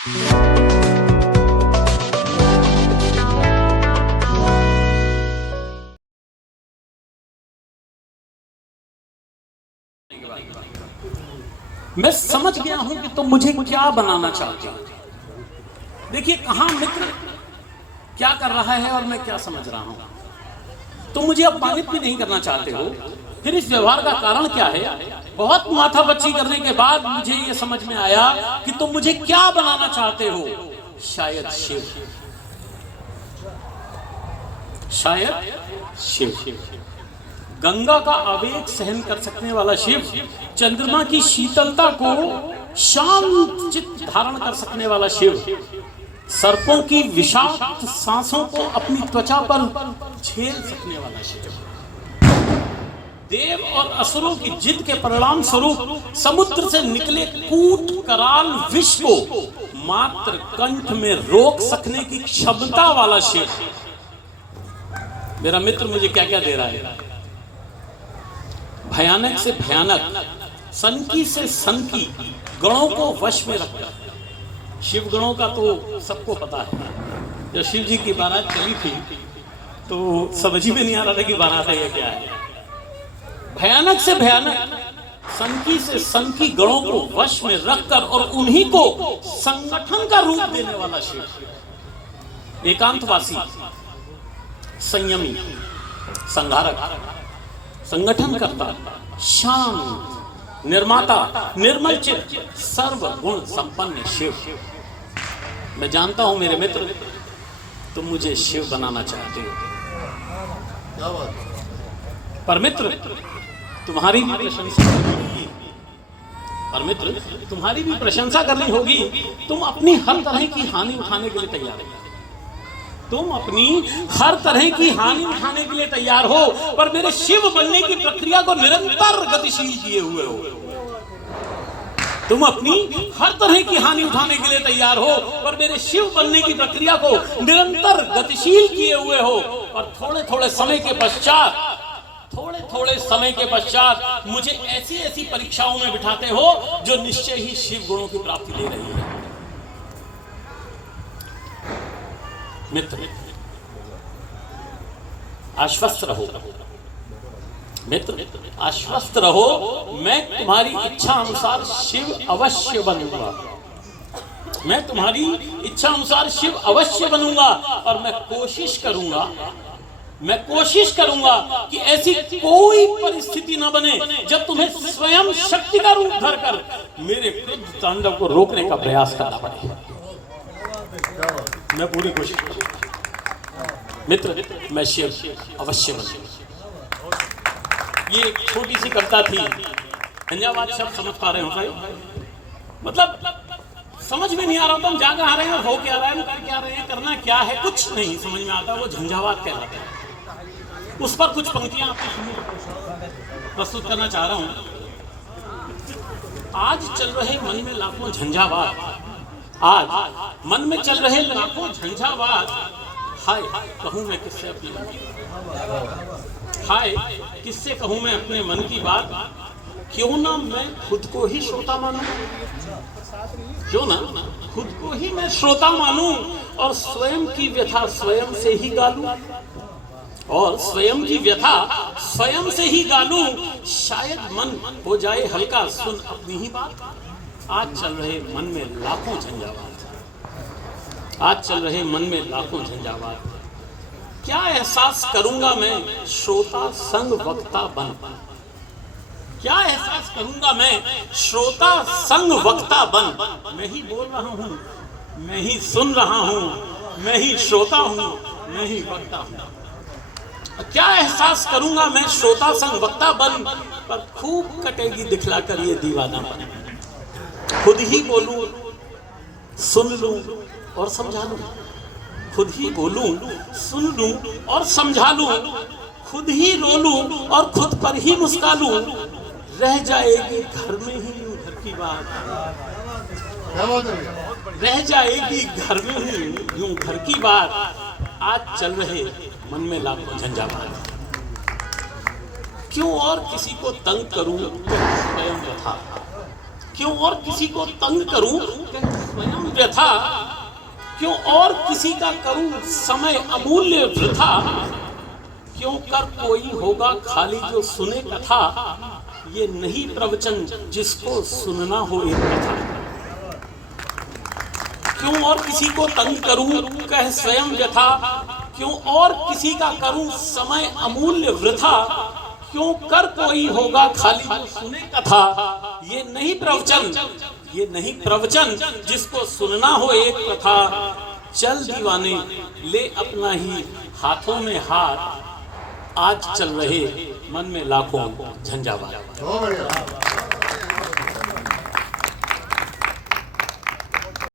मैं समझ गया हूं कि तुम मुझे क्या बनाना चाहते हो। देखिए कहां मित्र क्या कर रहा है और मैं क्या समझ रहा हूं। तुम मुझे अपमानित भी नहीं करना चाहते हो, फिर इस व्यवहार का कारण क्या है। बहुत माथापच्ची करने के बाद मुझे यह समझ में आया कि तुम मुझे क्या बनाना चाहते हो। शायद शिव, शायद शिव, गंगा का आवेग सहन कर सकने वाला शिव, चंद्रमा की शीतलता को शांत चित्त धारण कर सकने वाला शिव, सर्पों की विषाक्त सांसों को अपनी त्वचा पर झेल सकने वाला शिव, देव और असुरों की जिद के परिणाम स्वरूप समुद्र से निकले कूट कराल विष को मात्र कंठ में रोक सकने की क्षमता वाला शिव। मेरा मित्र मुझे क्या क्या दे रहा है। भयानक से भयानक, सनकी से सनकी गणों को वश में रखकर, शिव गणों का तो सबको पता है। जब शिव जी की बारात चली थी तो समझ में नहीं आ रहा था कि बारात है या क्या है। भयानक से भयानक, सनकी से सनकी गणों को वश में रखकर और उन्हीं को संगठन का रूप देने वाला शिव, एकांतवासी, संयमी, संहारक, संगठन करता, शांत, निर्माता, निर्मल चित्त, सर्व गुण संपन्न शिव। मैं जानता हूं मेरे मित्र तुम मुझे शिव बनाना चाहते हो, पर मित्र तुम्हारी भी प्रशंसा करनी होगी, पर मित्र तुम्हारी भी प्रशंसा करनी होगी। तुम अपनी हर तरह की हानि उठाने के लिए तैयार हो, तुम अपनी हर तरह की हानि उठाने के लिए तैयार हो, पर मेरे शिव बनने की प्रक्रिया को निरंतर गतिशील किए हुए हो। तुम अपनी हर तरह की हानि उठाने के लिए तैयार हो, पर मेरे शिव बनने की प्रक्रिया को निरंतर गतिशील किए हुए हो। और थोड़े थोड़े समय के पश्चात मुझे ऐसी ऐसी परीक्षाओं में बिठाते हो जो निश्चय ही शिव गुणों की प्राप्ति दे रही है। मित्र आश्वस्त रहो, मित्र आश्वस्त रहो, मैं तुम्हारी इच्छा अनुसार शिव अवश्य बनूंगा, मैं तुम्हारी इच्छा अनुसार शिव अवश्य बनूंगा। और मैं कोशिश करूंगा कि ऐसी कोई परिस्थिति न बने जब तुम्हें स्वयं शक्ति का रूप धरकर मेरे क्रोध तांडव को रोकने का प्रयास करना पड़े। मैं पूरी कोशिश करूंगा मित्र, मैं शिव अवश्य बनूंगा। ये एक छोटी सी कविता थी, धन्यवाद शब्द समझ पा रहे हो भाई? मतलब समझ में नहीं आ रहा था हम जा कहाँ रहे हैं, हो क्या रहा है, कर क्या रहे हैं, करना क्या है, कुछ नहीं समझ में आता। वो झंझावात कहलाता है। उस पर कुछ पंक्तियां आपको प्रस्तुत करना चाह रहा हूं। आज चल रहे मन में लाखों झंझावात, आज मन में चल रहे लाखों झंझावात, हाय कहूं मैं किससे अपनी मन की, हाय किससे कहूं मैं अपने मन की बात। क्यों ना मैं खुद को ही श्रोता मानूं, क्यों ना खुद को ही मैं श्रोता मानूं और स्वयं की व्यथा स्वयं से ही गालूं, और स्वयं की व्यथा स्वयं से ही गालूं। शायद मन हो जाए हल्का सुन अपनी ही बात। आज चल रहे मन में लाखों झंझावात, आज चल रहे मन में लाखों झंझावात। क्या एहसास करूंगा मैं श्रोता संग वक्ता बन, क्या एहसास करूंगा मैं श्रोता संग वक्ता बन। मैं ही बोल रहा हूं, मैं ही सुन रहा हूं, मैं ही श्रोता हूं, मैं ही वक्ता हूं। क्या एहसास करूंगा मैं श्रोता संग वक्ता बन, पर खूब कटेगी दिखलाकर ये दीवानापन। खुद ही बोलूं, सुन लूं और समझा लूं, खुद ही बोलूं, सुन लूं और समझा लूं, खुद ही रो लूं और खुद पर ही मुस्का लूं। रह जाएगी घर में ही यूं घर की बात, रह जाएगी घर में ही यूं घर की बात। आज चल रहे मन में लाखों झंझावात। क्यों और किसी को तंग करूं स्वयं व्यथा, क्यों और किसी को तंग करूं स्वयं व्यथा, क्यों और किसी का करूं समय अमूल्य वृथा, क्यों कर कोई होगा खाली जो सुने कथा, ये नहीं प्रवचन जिसको सुनना हो एक कथा। क्यों और किसी को तंग करूं कह स्वयं व्यथा, क्यों और किसी का करूं समय अमूल्य वृथा, क्यों कर कोई होगा खाली जो सुने कथा, ये नहीं प्रवचन, ये नहीं प्रवचन जिसको सुनना हो एक कथा। चल दीवाने ले अपना ही हाथों में हाथ, आज चल रहे मन में लाखों झंझावात।